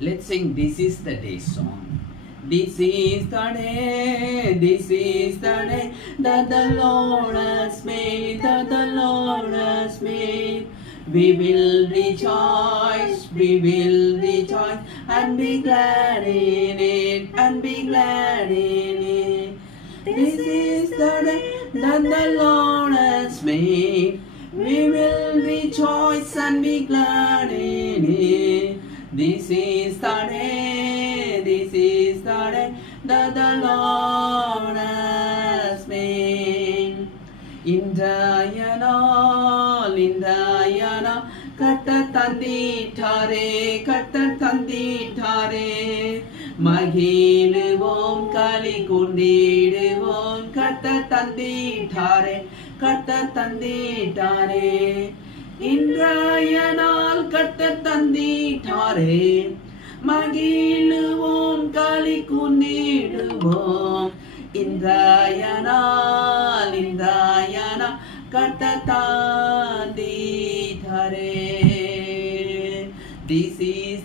Let's sing This is the Day song. This is the day that the Lord has made, that the Lord has made. We will rejoice and be glad in it, and be glad in it. This is the day that the Lord has made. We will rejoice and be glad in it. This is the day that the Lord has made. இன்றைய நாள் கர்த்தர் தந்திட்டாரே மகிழுவோம் களி கொண்டிடுவோம் கர்த்தர் தந்திட்டாரே இன்றைய நாள் கர்த்தர் தந்திட்டாரே மகிழுவோம் களி கொண்டிடுவோம் இன்றைய நாள் கர்த்தர் தந்திட்டாரே. This is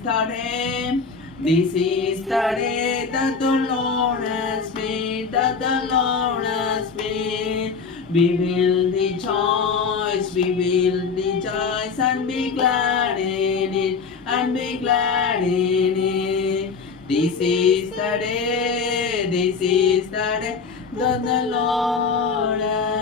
the day that the Lord has made, that the Lord has made. We will rejoice and be glad in it, and be glad in it. This is the day that the Lord has